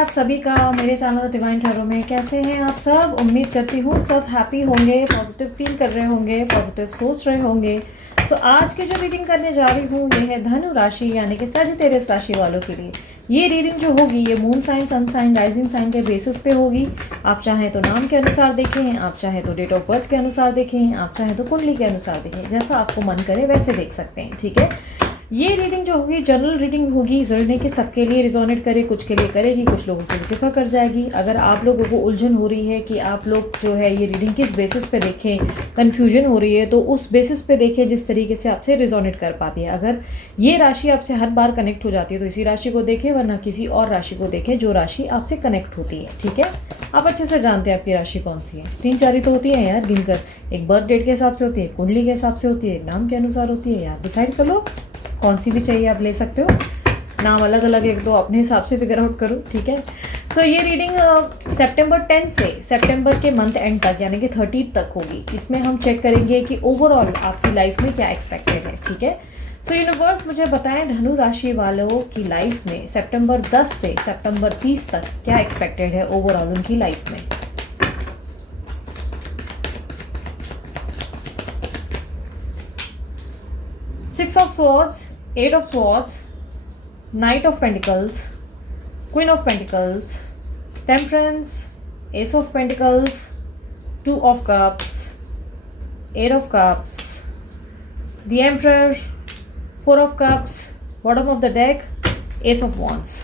आप सभी का मेरे चैनल डिवाइन टैरो में। कैसे हैं आप सब? उम्मीद करती हूँ सब हैप्पी होंगे, पॉजिटिव फील कर रहे होंगे, पॉजिटिव सोच रहे होंगे। तो आज की जो रीडिंग करने जा रही हूँ ये है धनु राशि यानी कि सजिटेरियस राशि वालों के लिए। ये रीडिंग जो होगी ये moon sign, sun sign, rising sign के बेसिस पे होगी। आप चाहें तो नाम के अनुसार देखें, आप चाहें तो डेट ऑफ बर्थ के अनुसार देखें, आप चाहें तो कुंडली के अनुसार देखें, जैसा आपको मन करे वैसे देख सकते हैं। ठीक है, ये रीडिंग जो होगी जनरल रीडिंग होगी, जरूरी नहीं कि सबके लिए रिजोनेट करे, कुछ के लिए करेगी, कुछ लोगों के लिए डिफर कर जाएगी। अगर आप लोगों को उलझन हो रही है कि आप लोग जो है ये रीडिंग किस बेसिस पे देखें, कन्फ्यूजन हो रही है, तो उस बेसिस पे देखें जिस तरीके से आपसे रिजोनेट कर पाती है। अगर ये राशि आपसे हर बार कनेक्ट हो जाती है तो इसी राशि को देखें, वरना किसी और राशि को देखें जो राशि आपसे कनेक्ट होती है। ठीक है, आप अच्छे से जानते हैं आपकी राशि कौन सी है। 3-4 तो होती है यार गिनकर, एक बर्थ डेट के हिसाब से होती है, कुंडली के हिसाब से होती है, नाम के अनुसार होती है। यार डिसाइड कर लो कौन सी भी चाहिए आप ले सकते हो, नाम अलग अलग एक तो अपने हिसाब से फिगर आउट करो। ठीक है, सो ये रीडिंग सितंबर 10 से सितंबर के मंथ एंड तक यानी कि 30 तक होगी। इसमें हम चेक करेंगे कि ओवरऑल आपकी लाइफ में क्या एक्सपेक्टेड है। ठीक है, सो यूनिवर्स मुझे बताएं धनु राशि वालों की लाइफ में सितंबर 10 से सितंबर 30 तक क्या एक्सपेक्टेड है ओवरऑल उनकी लाइफ में। Six of Swords, Eight of Swords, Knight of Pentacles, Queen of Pentacles, Temperance, Ace of Pentacles, Two of Cups, Eight of Cups, the Emperor, Four of Cups, bottom of the deck, Ace of Wands.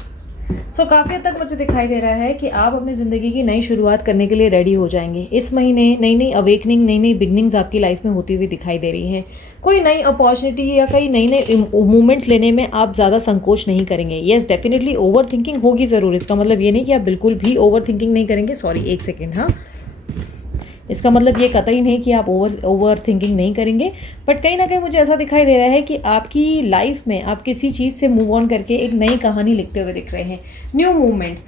सो काफ़ी हद तक मुझे दिखाई दे रहा है कि आप अपनी ज़िंदगी की नई शुरुआत करने के लिए रेडी हो जाएंगे। इस महीने नई नई अवेकनिंग, नई नई बिगनिंग्स आपकी लाइफ में होती हुई दिखाई दे रही हैं। कोई नई अपॉर्चुनिटी या कई नई नई मूवमेंट्स लेने में आप ज़्यादा संकोच नहीं करेंगे। येस, डेफिनेटली ओवर थिंकिंग होगी ज़रूर, इसका मतलब ये नहीं कि आप बिल्कुल भी ओवर थिंकिंग नहीं करेंगे। सॉरी, एक सेकेंड। हाँ, इसका मतलब ये कतई नहीं कि आप ओवर थिंकिंग नहीं करेंगे, बट कहीं ना कहीं मुझे ऐसा दिखाई दे रहा है कि आपकी लाइफ में आप किसी चीज़ से मूव ऑन करके एक नई कहानी लिखते हुए दिख रहे हैं। न्यू मूवमेंट,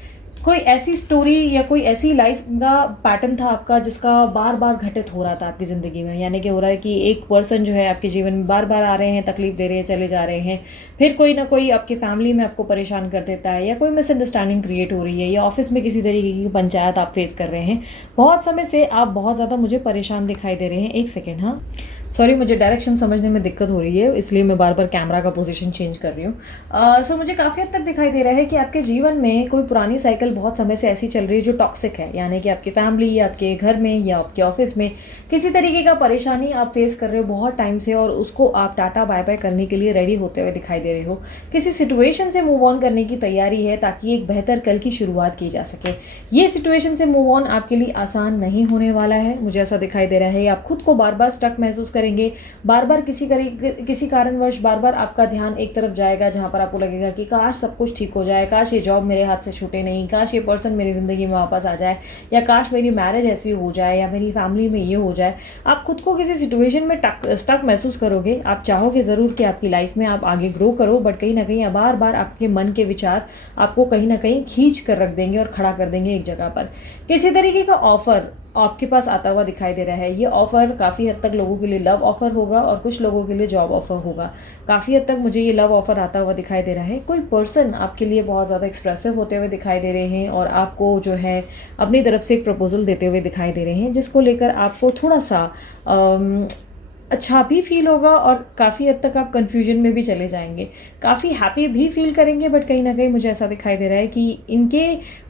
कोई ऐसी स्टोरी या कोई ऐसी लाइफ का पैटर्न था आपका जिसका बार बार घटित हो रहा था आपकी ज़िंदगी में। यानी कि हो रहा है कि एक पर्सन जो है आपके जीवन में बार बार आ रहे हैं, तकलीफ दे रहे हैं, चले जा रहे हैं। फिर कोई ना कोई आपके फैमिली में आपको परेशान कर देता है, या कोई मिसअंडरस्टैंडिंग क्रिएट हो रही है, या ऑफिस में किसी तरीके की पंचायत आप फेस कर रहे हैं। बहुत समय से आप बहुत ज़्यादा मुझे परेशान दिखाई दे रहे हैं। एक सेकेंड, हाँ सॉरी, मुझे डायरेक्शन समझने में दिक्कत हो रही है, इसलिए मैं बार बार कैमरा का पोजीशन चेंज कर रही हूँ। सो मुझे काफ़ी हद तक दिखाई दे रहा है कि आपके जीवन में कोई पुरानी साइकिल बहुत समय से ऐसी चल रही है जो टॉक्सिक है। यानी कि आपकी फैमिली या आपके घर में या आपके ऑफिस में किसी तरीके का परेशानी आप फेस कर रहे हो बहुत टाइम से, और उसको आप टाटा बाय बाय करने के लिए रेडी होते हुए दिखाई दे रहे हो। किसी सिचुएशन से मूव ऑन करने की तैयारी है ताकि एक बेहतर कल की शुरुआत की जा सके। ये सिचुएशन से मूव ऑन आपके लिए आसान नहीं होने वाला है, मुझे ऐसा दिखाई दे रहा है। आप खुद को बार बार स्टक महसूस करेंगे, बार बार किसी कारणवश बार बार आपका ध्यान एक तरफ जाएगा जहां पर आपको लगेगा कि काश सब कुछ ठीक हो जाए, काश ये जॉब मेरे हाथ से छूटे नहीं, काश ये पर्सन मेरी ज़िंदगी में वापस आ जाए, या काश मेरी मैरिज ऐसी हो जाए, या मेरी फैमिली में ये हो जाए। आप खुद को किसी सिचुएशन में स्टक महसूस करोगे। आप चाहोगे ज़रूर कि आपकी लाइफ में आप आगे ग्रो करो, बट कहीं ना कहीं बार बार आपके मन के विचार आपको कहीं ना कहीं खींच कर रख देंगे और खड़ा कर देंगे एक जगह पर। किसी तरीके का ऑफर आपके पास आता हुआ दिखाई दे रहा है। ये ऑफर काफ़ी हद तक लोगों के लिए लव ऑफर होगा और कुछ लोगों के लिए जॉब ऑफर होगा। काफ़ी हद तक मुझे ये लव ऑफर आता हुआ दिखाई दे रहा है। कोई पर्सन आपके लिए बहुत ज़्यादा एक्सप्रेसिव होते हुए दिखाई दे रहे हैं और आपको जो है अपनी तरफ से एक प्रपोजल देते हुए दिखाई दे रहे हैं, जिसको लेकर आपको थोड़ा सा अच्छा भी फील होगा और काफ़ी हद तक आप कन्फ्यूजन में भी चले जाएंगे। काफ़ी हैप्पी भी फील करेंगे, बट कहीं ना कहीं मुझे ऐसा दिखाई दे रहा है कि इनके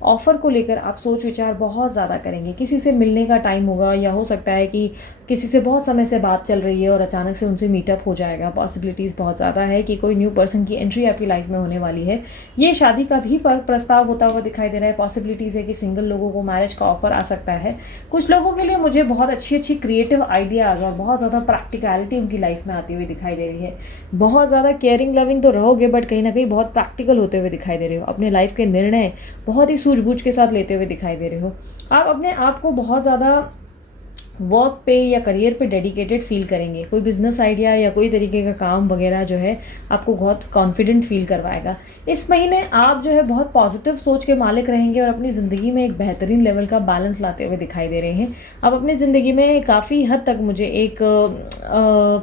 ऑफ़र को लेकर आप सोच विचार बहुत ज़्यादा करेंगे। किसी से मिलने का टाइम होगा, या हो सकता है कि किसी से बहुत समय से बात चल रही है और अचानक से उनसे मीटअप हो जाएगा। पॉसिबिलिटीज़ बहुत ज़्यादा है कि कोई न्यू पर्सन की एंट्री आपकी लाइफ में होने वाली है। ये शादी का भी प्रस्ताव होता हुआ दिखाई दे रहा है। पॉसिबिलिटीज़ है कि सिंगल लोगों को मैरिज का ऑफर आ सकता है। कुछ लोगों के लिए मुझे बहुत अच्छी क्रिएटिव आइडियाज़ और बहुत ज़्यादा प्रैक्टिकलिटी उनकी लाइफ में आती हुई दिखाई दे रही है। बहुत ज़्यादा केयरिंग लविंग तो रहोगे, बट कहीं ना कहीं बहुत प्रैक्टिकल होते हुए दिखाई दे रहे हो। अपने लाइफ के निर्णय बहुत ही सूझबूझ के साथ लेते हुए दिखाई दे रहे हो। आप अपने आप को बहुत ज़्यादा वर्क पे या करियर पे डेडिकेटेड फील करेंगे। कोई बिजनेस आइडिया या कोई तरीके का काम वगैरह जो है आपको बहुत कॉन्फिडेंट फील करवाएगा। इस महीने आप जो है बहुत पॉजिटिव सोच के मालिक रहेंगे और अपनी ज़िंदगी में एक बेहतरीन लेवल का बैलेंस लाते हुए दिखाई दे रहे हैं। आप अपनी ज़िंदगी में काफ़ी हद तक मुझे एक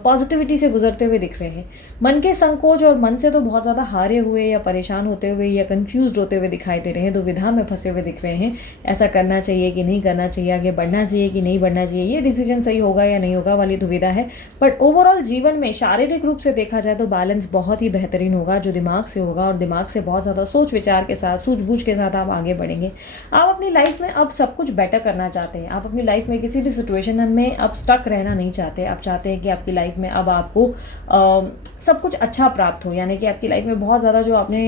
पॉजिटिविटी से गुजरते हुए दिख रहे हैं। मन के संकोच और मन से तो बहुत ज़्यादा हारे हुए या परेशान होते हुए या कन्फ्यूज होते हुए दिखाई दे रहे हैं, दुविधा में फंसे हुए दिख रहे हैं। ऐसा करना चाहिए कि नहीं करना चाहिए, आगे बढ़ना चाहिए कि नहीं बढ़ना चाहिए, ये डिसीजन सही होगा या नहीं होगा वाली दुविधा है। बट ओवरऑल जीवन में शारीरिक रूप से देखा जाए तो बैलेंस बहुत ही बेहतरीन होगा, जो दिमाग से होगा, और दिमाग से बहुत ज़्यादा सोच विचार के साथ, सूझबूझ के साथ आप आगे बढ़ेंगे। आप अपनी लाइफ में अब सब कुछ बेटर करना चाहते हैं। आप अपनी लाइफ में किसी भी सिचुएशन में अब स्टक रहना नहीं चाहते। आप चाहते हैं कि आपकी लाइफ में अब आपको सब कुछ अच्छा प्राप्त हो, यानी कि आपकी लाइफ में बहुत ज़्यादा जो आपने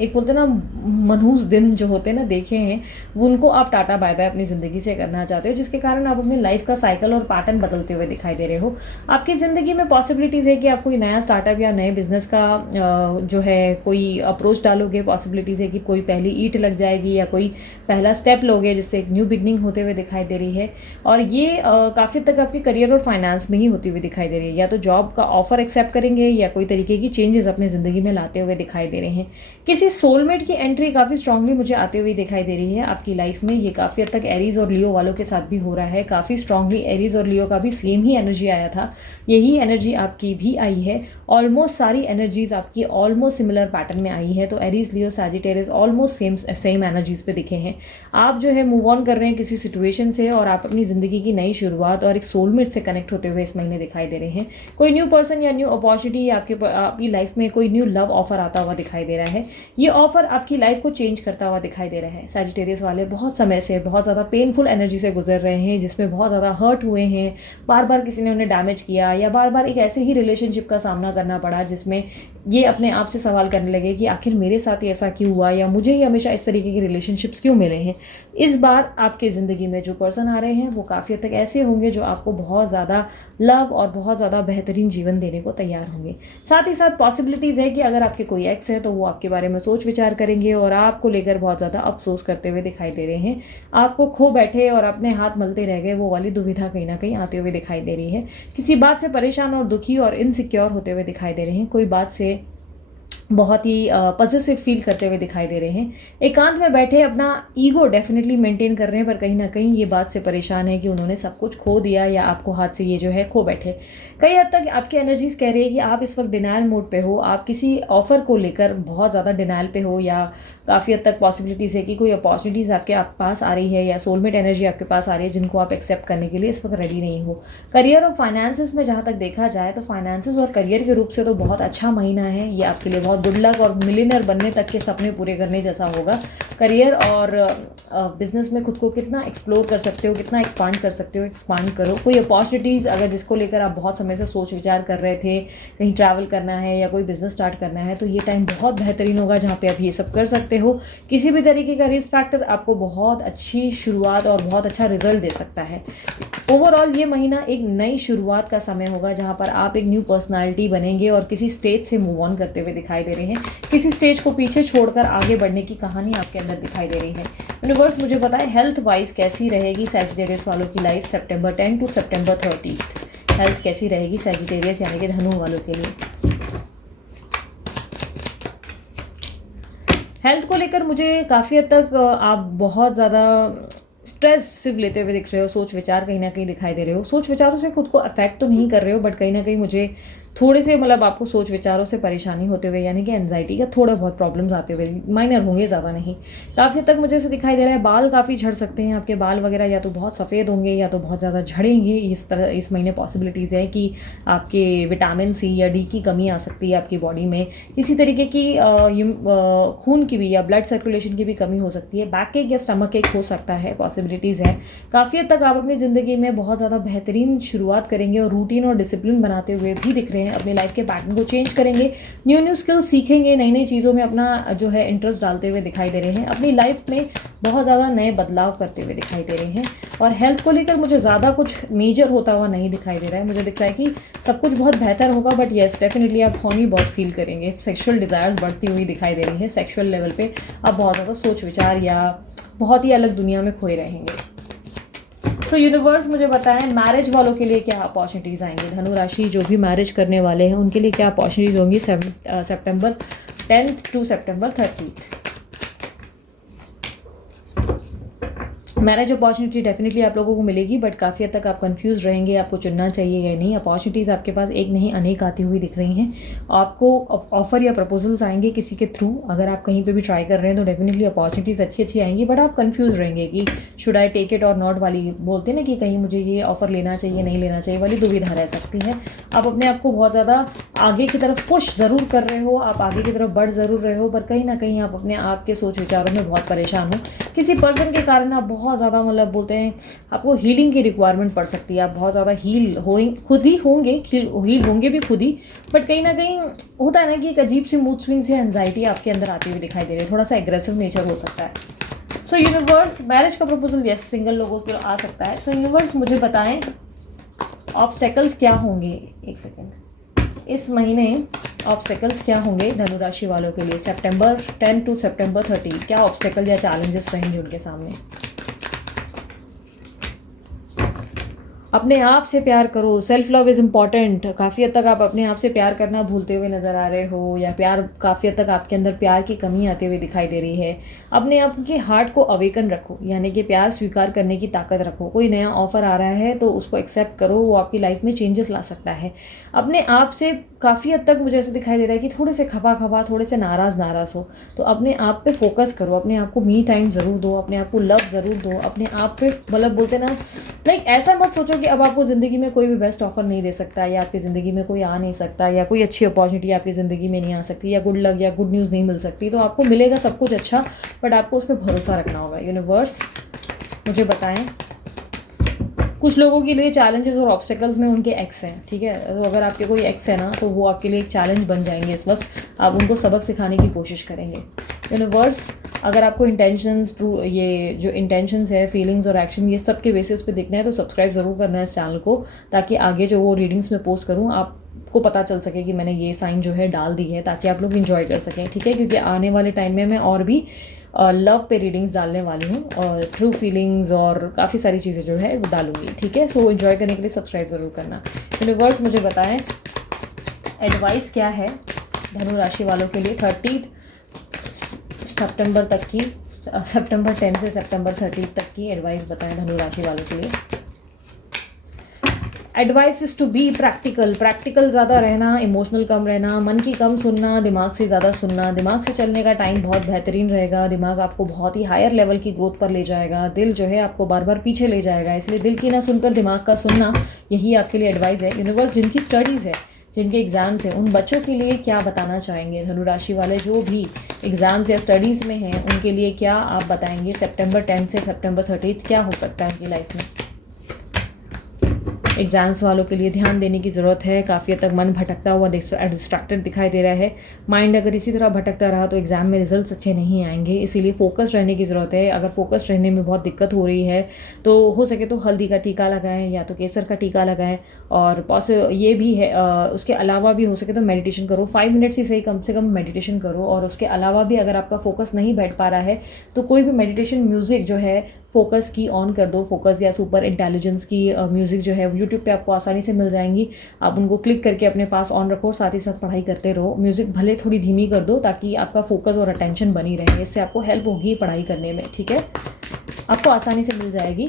एक बोलते हैं ना मनहूस दिन जो होते हैं ना देखे हैं, उनको आप टाटा बाय बाय अपनी ज़िंदगी से करना चाहते हो, जिसके कारण आप अपनी लाइफ का साइकिल और पैटर्न बदलते हुए दिखाई दे रहे हो। आपकी ज़िंदगी में पॉसिबिलिटीज़ है कि आप कोई नया स्टार्टअप या नए बिजनेस का जो है कोई अप्रोच डालोगे। पॉसिबिलिटीज़ है कि कोई पहली ईंट लग जाएगी या कोई पहला स्टेप लोगे, जिससे एक न्यू बिगनिंग होते हुए दिखाई दे रही है। और ये काफ़ी तक आपके करियर और फाइनेंस में ही होती हुई दिखाई दे रही है। या तो जॉब का ऑफर एक्सेप्ट करेंगे या कोई तरीके की चेंजेस अपनी ज़िंदगी में लाते हुए दिखाई दे रहे हैं। किसी सोलमेट की एंट्री काफ़ी स्ट्रांगली मुझे आते हुए दिखाई दे रही है आपकी लाइफ में। ये काफ़ी हद तक एरीज और लियो वालों के साथ भी हो रहा है। काफ़ी स्ट्रांगली एरीज और लियो का भी सेम ही एनर्जी आया था, यही एनर्जी आपकी भी आई है। ऑलमोस्ट सारी एनर्जीज आपकी ऑलमोस्ट सिमिलर पैटर्न में आई है। तो एरीज, लियो, सैजिटेरियस ऑलमोस्ट सेम एनर्जीज पे दिखे हैं। आप जो है मूव ऑन कर रहे हैं किसी सिचुएशन से, और आप अपनी ज़िंदगी की नई शुरुआत और एक सोलमेट से कनेक्ट होते हुए इस महीने दिखाई दे रहे हैं। कोई न्यू पर्सन या न्यू अपॉर्चुनिटी आपकी लाइफ में कोई न्यू लव ऑफर आता हुआ दिखाई दे रहा है। ये ऑफर आपकी लाइफ को चेंज करता हुआ दिखाई दे रहा है। सैजिटेरियस वाले बहुत समय से बहुत ज़्यादा पेनफुल एनर्जी से गुजर रहे हैं, जिसमें बहुत ज़्यादा हर्ट हुए हैं, बार बार किसी ने उन्हें डैमेज किया, या बार बार एक ऐसे ही रिलेशनशिप का सामना करना पड़ा जिसमें ये अपने आप से सवाल करने लगे कि आखिर मेरे साथ ही ऐसा क्यों हुआ, या मुझे ही हमेशा इस तरीके के रिलेशनशिप्स क्यों मिले हैं। इस बार आपके ज़िंदगी में जो पर्सन आ रहे हैं वो काफ़ी हद तक ऐसे होंगे जो आपको बहुत ज़्यादा लव और बहुत ज़्यादा बेहतरीन जीवन देने को तैयार होंगे। साथ ही साथ पॉसिबिलिटीज़ है कि अगर आपके कोई एक्स है तो वो आपके बारे में सोच विचार करेंगे और आपको लेकर बहुत ज़्यादा अफसोस करते हुए दिखाई दे रहे हैं। आपको खो बैठे और अपने हाथ मलते रह गए, वो वाली दुविधा कहीं ना कहीं आते हुए दिखाई दे रही है। किसी बात से परेशान और दुखी और इनसिक्योर होते हुए दिखाई दे रहे हैं। कोई बात से बहुत ही पॉजिटिव फील करते हुए दिखाई दे रहे हैं। एकांत में बैठे अपना ईगो डेफिनेटली मेंटेन कर रहे हैं, पर कहीं ना कहीं ये बात से परेशान है कि उन्होंने सब कुछ खो दिया या आपको हाथ से ये जो है खो बैठे। कई हद तक आपकी एनर्जीज कह रही है कि आप इस वक्त डिनायल मोड पे हो। आप किसी ऑफर को लेकर बहुत ज़्यादा डिनायल पे हो, या काफ़ी हद तक पॉसिबिलिटीज़ है कि कोई अपॉर्चुनिटीज़ आपके पास आ रही है या सोलमेट एनर्जी आपके पास आ रही है जिनको आप एक्सेप्ट करने के लिए इस वक्त रेडी नहीं हो। करियर और फाइनेंसेस में जहाँ तक देखा जाए तो फाइनेंसेस और करियर के रूप से तो बहुत अच्छा महीना है। ये आपके लिए बहुत गुड लक और मिलियनर बनने तक के सपने पूरे करने जैसा होगा। करियर और बिजनेस में खुद को कितना एक्सप्लोर कर सकते हो, कितना एक्सपांड कर सकते हो, एक्सपांड करो। कोई अपॉर्चुनिटीज़ अगर जिसको लेकर आप बहुत समय से सोच विचार कर रहे थे, कहीं ट्रैवल करना है या कोई बिजनेस स्टार्ट करना है, तो ये टाइम बहुत बेहतरीन होगा जहाँ पे आप ये सब कर सकते हो। किसी भी तरीके का रिस्क फैक्टर आपको बहुत अच्छी शुरुआत और बहुत अच्छा रिजल्ट दे सकता है। ओवरऑल ये महीना एक नई शुरुआत का समय होगा जहाँ पर आप एक न्यू पर्सनालिटी बनेंगे और किसी स्टेज से मूव ऑन करते हुए दिखाई दे रहे हैं। किसी स्टेज को पीछे छोड़कर आगे बढ़ने की कहानी आपके अंदर दिखाई दे रही है। यूनिवर्स मुझे बताए हेल्थ वाइज कैसी रहेगी सैजिटेरियस वालों की लाइफ सितंबर 10 टू सितंबर 30। हेल्थ कैसी रहेगी सैजिटेरियस यानी कि धनु वालों के लिए। हेल्थ को लेकर मुझे काफ़ी हद तक आप बहुत ज़्यादा स्ट्रेस सिर्फ लेते हुए दिख रहे हो, सोच विचार कहीं ना कहीं दिखाई दे रहे हो। सोच विचारों से खुद को अफेक्ट तो नहीं कर रहे हो, बट कहीं ना कहीं मुझे थोड़े से मतलब आपको सोच विचारों से परेशानी होते हुए यानी कि एंजाइटी का थोड़ा बहुत प्रॉब्लम्स आते हुए, माइनर होंगे, ज़्यादा नहीं। काफ़ी हद तक मुझे ऐसे दिखाई दे रहा है बाल काफ़ी झड़ सकते हैं आपके। बाल वगैरह या तो बहुत सफ़ेद होंगे या तो बहुत ज़्यादा झड़ेंगे। इस तरह इस महीने पॉसिबिलिटीज़ है कि आपके विटामिन सी या डी की कमी आ सकती है आपकी बॉडी में। इसी तरीके की खून की भी या ब्लड सर्कुलेशन की भी कमी हो सकती है। बैक एक या स्टमक एक हो सकता है, पॉसिबिलिटीज़ है। काफ़ी हद तक आप अपनी ज़िंदगी में बहुत ज़्यादा बेहतरीन शुरुआत करेंगे और रूटीन और डिसिप्लिन बनाते हुए भी दिख रहे हैं। अपनी लाइफ के पैटर्न को चेंज करेंगे, न्यू स्किल्स सीखेंगे, नई नई चीज़ों में अपना जो है इंटरेस्ट डालते हुए दिखाई दे रहे हैं। अपनी लाइफ में बहुत ज़्यादा नए बदलाव करते हुए दिखाई दे रहे हैं। और हेल्थ को लेकर मुझे ज़्यादा कुछ मेजर होता हुआ नहीं दिखाई दे रहा है। मुझे दिख रहा है कि सब कुछ बहुत बेहतर होगा, बट येस डेफिनेटली आप हॉर्नी बहुत फील करेंगे। सेक्शुअल डिज़ायर्स बढ़ती हुई दिखाई दे रही है। सेक्शुअल लेवल पे आप बहुत ज़्यादा सोच विचार या बहुत ही अलग दुनिया में खोए रहेंगे। सो यूनिवर्स मुझे बताएं मैरिज वालों के लिए क्या अपॉर्चुनिटीज़ आएंगी। धनु राशि जो भी मैरिज करने वाले हैं उनके लिए क्या अपॉर्चुनिटीज़ होंगी सितंबर 10 टू सितंबर 30। मैरिज अपॉर्चुनिटी डेफिनेटली आप लोगों को मिलेगी, बट काफ़ी हद तक आप कंफ्यूज रहेंगे आपको चुनना चाहिए या नहीं। अपॉर्चुनिटीज़ आपके पास एक नहीं अनेक आती हुई दिख रही हैं। आपको ऑफर या प्रपोजल्स आएंगे किसी के थ्रू। अगर आप कहीं पे भी ट्राई कर रहे हैं तो डेफिनेटली अपॉर्चुनिटीज़ अच्छी अच्छी आएंगी, बट आप कंफ्यूज रहेंगे कि शुड आई टेक इट और नॉट वाली, बोलते हैं ना कि कहीं मुझे ये ऑफर लेना चाहिए नहीं लेना चाहिए वाली दुविधा रह सकती है। आप अपने आप को बहुत ज़्यादा आगे की तरफ पुश ज़रूर कर रहे हो, आप आगे की तरफ बढ़ ज़रूर रहे हो, पर कहीं ना कहीं आप अपने आप के सोच विचारों में बहुत परेशान हो। किसी पर्सन के कारण आप बहुत ज़्यादा मतलब बोलते हैं आपको हीलिंग की रिक्वायरमेंट पड़ सकती है। आप बहुत ज़्यादा हील हो खुद ही होंगे, हील होंगे भी खुद ही, बट कहीं ना कहीं होता है ना कि एक अजीब सी मूड स्विंग्स या एंजाइटी आपके अंदर आती हुई दिखाई दे रही है। थोड़ा सा एग्रेसिव नेचर हो सकता है। सो यूनिवर्स मैरिज का प्रपोजल यस सिंगल लोगों को आ सकता है। सो यूनिवर्स मुझे बताएं ऑब्स्टेकल्स क्या होंगे। एक सेकेंड, इस महीने ऑब्स्टेकल्स क्या होंगे धनु राशि वालों के लिए सितंबर 10 टू सितंबर 30। क्या ऑब्स्टेकल या चैलेंजेस रहेंगे उनके सामने। अपने आप से प्यार करो, सेल्फ लव इज़ इम्पॉर्टेंट। काफ़ी हद तक आप अपने आप से प्यार करना भूलते हुए नज़र आ रहे हो, या प्यार काफ़ी हद तक आपके अंदर प्यार की कमी आते हुए दिखाई दे रही है। अपने आप के हार्ट को अवेकन रखो, यानी कि प्यार स्वीकार करने की ताकत रखो। कोई नया ऑफर आ रहा है तो उसको एक्सेप्ट करो, वो आपकी लाइफ में चेंजेस ला सकता है। अपने आप से काफ़ी हद तक मुझे ऐसे दिखाई दे रहा है कि थोड़े से खफा थोड़े से नाराज़ हो, तो अपने आप पे फोकस करो। अपने आप को मी टाइम ज़रूर दो, अपने आप को लव ज़रूर दो। अपने आप पे मतलब बोलते ना लाइक ऐसा मत सोचो कि अब आपको ज़िंदगी में कोई भी बेस्ट ऑफर नहीं दे सकता, या आपकी ज़िंदगी में कोई आ नहीं सकता, या कोई अच्छी अपॉर्चुनिटी आपकी ज़िंदगी में नहीं आ सकती, या गुड लक या गुड न्यूज़ नहीं मिल सकती। तो आपको मिलेगा सब कुछ अच्छा, बट आपको उस पर भरोसा रखना होगा। यूनिवर्स मुझे बताएं कुछ लोगों के लिए चैलेंजेस और ऑब्स्टेकल्स में उनके एक्स हैं, ठीक है। तो अगर आपके कोई एक्स है ना तो वो आपके लिए एक चैलेंज बन जाएंगे इस वक्त। आप उनको सबक सिखाने की कोशिश करेंगे। यूनिवर्स अगर आपको इंटेंशंस ट्रू ये जो इंटेंशंस है, फीलिंग्स और एक्शन, ये सब के बेसिस पे देखना है तो सब्सक्राइब ज़रूर करना है इस चैनल को, ताकि आगे जो वो रीडिंग्स में पोस्ट करूँ आपको पता चल सके कि मैंने ये साइन जो है डाल दी है, ताकि आप लोग इन्जॉय कर सकें, ठीक है। क्योंकि आने वाले टाइम में मैं और भी लव पे रीडिंग्स डालने वाली हूँ, और ट्रू फीलिंग्स और काफ़ी सारी चीज़ें जो है वो डालूंगी, ठीक है। सो एंजॉय करने के लिए सब्सक्राइब ज़रूर करना। यूनिवर्स मुझे बताएं एडवाइस क्या है धनु राशि वालों के लिए 30 सितंबर तक की, सितंबर 10 से सितंबर 30 तक की एडवाइस बताएं धनु राशि वालों के लिए। Advice is to be practical ज़्यादा रहना, इमोशनल कम रहना, मन की कम सुनना, दिमाग से ज़्यादा सुनना। दिमाग से चलने का टाइम बहुत बेहतरीन रहेगा। दिमाग आपको बहुत ही हायर लेवल की ग्रोथ पर ले जाएगा। दिल जो है आपको बार बार पीछे ले जाएगा, इसलिए दिल की ना सुनकर दिमाग का सुनना, यही आपके लिए एडवाइस है। यूनिवर्स जिनकी स्टडीज़ है, जिनके एग्ज़ाम्स हैं, उन बच्चों के लिए क्या बताना चाहेंगे धनु राशि वाले जो भी एग्ज़ाम्स या स्टडीज़ में हैं, उनके लिए क्या आप बताएंगे। सितंबर 10 से सितंबर 30 क्या हो सकता है उनकी लाइफ में। एग्ज़ाम्स वालों के लिए ध्यान देने की ज़रूरत है। काफ़ी हद तक मन भटकता हुआ डिस्ट्रैक्टेड दिखाई दे रहा है। माइंड अगर इसी तरह भटकता रहा तो एग्ज़ाम में रिजल्ट्स अच्छे नहीं आएंगे, इसीलिए फोकस रहने की ज़रूरत है। अगर फोकस रहने में बहुत दिक्कत हो रही है तो हो सके तो हल्दी का टीका लगाएं या तो केसर का टीका लगाएं, और ये भी है उसके अलावा भी हो सके तो मेडिटेशन करो। 5 मिनट्स ही सही, कम से कम मेडिटेशन करो। और उसके अलावा भी अगर आपका फोकस नहीं बैठ पा रहा है तो कोई भी मेडिटेशन म्यूज़िक जो है फोकस की ऑन कर दो। फोकस या सुपर इंटेलिजेंस की म्यूज़िक जो है यूट्यूब पे आपको आसानी से मिल जाएंगी। आप उनको क्लिक करके अपने पास ऑन रखो, साथ ही साथ पढ़ाई करते रहो। म्यूज़िक भले थोड़ी धीमी कर दो ताकि आपका फोकस और अटेंशन बनी रहे, इससे आपको हेल्प होगी पढ़ाई करने में, ठीक है। आपको आसानी से मिल जाएगी।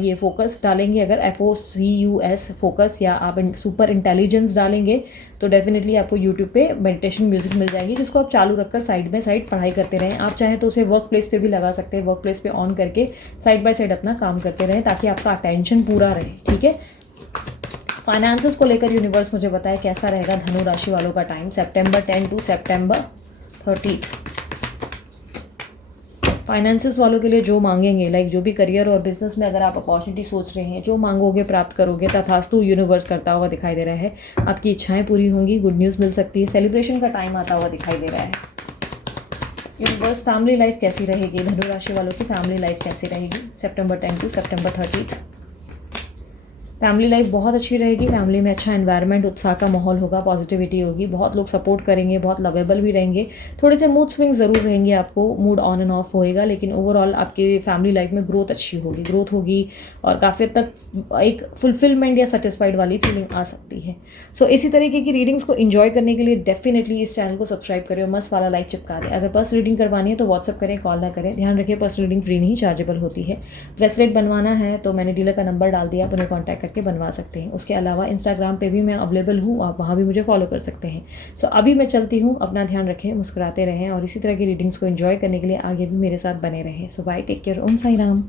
ये फोकस डालेंगे अगर FOCUS फोकस, या आप सुपर इंटेलिजेंस डालेंगे तो डेफिनेटली आपको यूट्यूब पे मेडिटेशन म्यूजिक मिल जाएगी, जिसको आप चालू रखकर साइड बाय साइड पढ़ाई करते रहें। आप चाहें तो उसे वर्क प्लेस पे भी लगा सकते हैं, वर्क प्लेस पे ऑन करके साइड बाय साइड अपना काम करते रहें ताकि आपका अटेंशन पूरा रहे, ठीक है। फाइनेंसेस को लेकर यूनिवर्स मुझे बताए कैसा रहेगा धनु राशि वालों का टाइम सितंबर 10 टू सितंबर 30। फाइनेंसेस वालों के लिए जो मांगेंगे, लाइक जो भी करियर और बिजनेस में अगर आप अपॉर्चुनिटी सोच रहे हैं, जो मांगोगे प्राप्त करोगे। तथास्तु यूनिवर्स करता हुआ दिखाई दे रहा है। आपकी इच्छाएं पूरी होंगी, गुड न्यूज़ मिल सकती है, सेलिब्रेशन का टाइम आता हुआ दिखाई दे रहा है। यूनिवर्स फैमिली लाइफ कैसी रहेगी धनु राशि वालों की, फैमिली लाइफ कैसी रहेगी सितंबर 10 टू सितंबर 30। फैमिली लाइफ बहुत अच्छी रहेगी, फैमिली में अच्छा एनवायरनमेंट, उत्साह का माहौल होगा, पॉजिटिविटी होगी, बहुत लोग सपोर्ट करेंगे, बहुत लवेबल भी रहेंगे। थोड़े से मूड स्विंग ज़रूर रहेंगे, आपको मूड ऑन एंड ऑफ होएगा, लेकिन ओवरऑल आपकी फैमिली लाइफ में ग्रोथ होगी और काफ़ी हद तक एक फुलफिलमेंट या सेटिस्फाइड वाली फीलिंग आ सकती है। सो इसी तरीके की रीडिंग्स को इन्जॉय करने के लिए डेफिनेटली इस चैनल को सब्सक्राइब करें और मस्त वाला लाइक चिपका दें। अगर पर्सनल रीडिंग करवानी है तो व्हाट्सअप करें, कॉल ना करें। ध्यान रखिए पर्सनल रीडिंग फ्री नहीं, चार्जेबल होती है। ब्रेसलेट बनवाना है तो मैंने डीलर का नंबर डाल दिया, आप उन्हें कॉन्टैक्ट करके बनवा सकते हैं। उसके अलावा इंस्टाग्राम पे भी मैं अवेलेबल हूँ, आप वहाँ भी मुझे फॉलो कर सकते हैं। सो अभी मैं चलती हूँ, अपना ध्यान रखें, मुस्कुराते रहें और इसी तरह की रीडिंग्स को इन्जॉय करने के लिए आगे भी मेरे साथ बने रहें। सो बाय, टेक केयर, ओम साई राम।